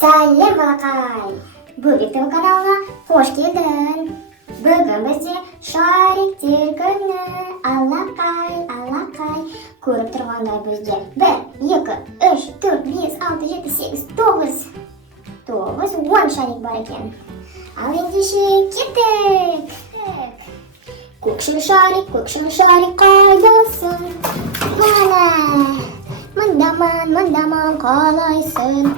Сәлем балақай! Бөбек ТВ каналына қош келдің. Бүгін бізде шариктер күні. Алақай. Көріп тұрғандай бізде 1, 2, 3, 4, 5, 6, 7, 8, 9, 10 шарик бар екен. Ал ендеше кеттік. Көкшіл шарик қайдасың? Мындаман қалайсың?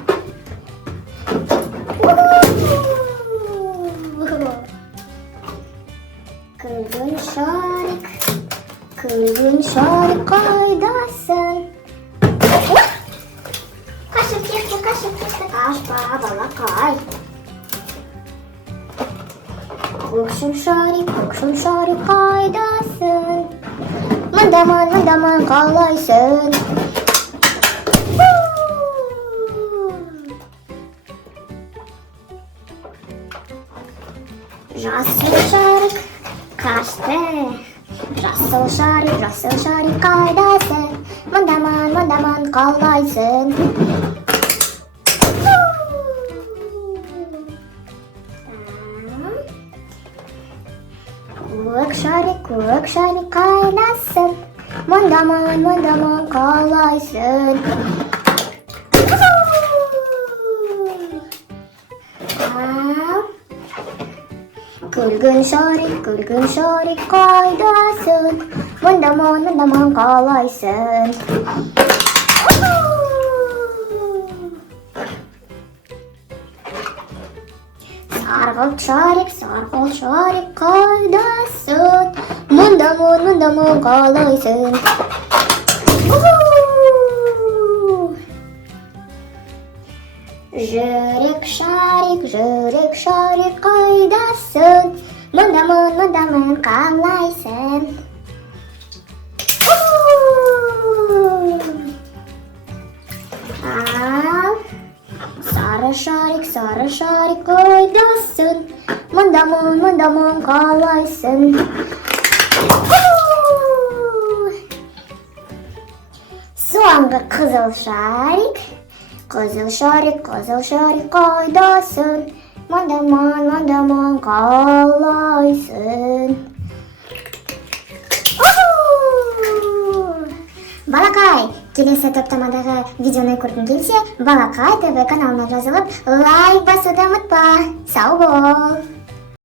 Күлгін шарик қайдасың? Қашып кетті, ашпа балақай. Көкшіл шарик қайдасың? Мындаман қалайсың? Жасыл шарик қашты. Жасыл шарик қайдасың? Мындаман қалайсың? Көк шарик қайдасың? Мындаман қалайсың? Күлгін шарик қайдасың? Мындаман қалайсың? Сарғылт шарик қайдасың? Мындаман қалайсың? Жүрек шарик қайдасың? Мындаман қалайсың? Сары шарик қайдасың? Мындаман қалайсың? Соңғы қызыл шарик қайдасың? Мындаман қалайсың? Балақай, келесі топтамадағы видеоны көргің келсе, Балақай ТВ каналына жазылып, лайк басуды ұмытпа. Сау бол!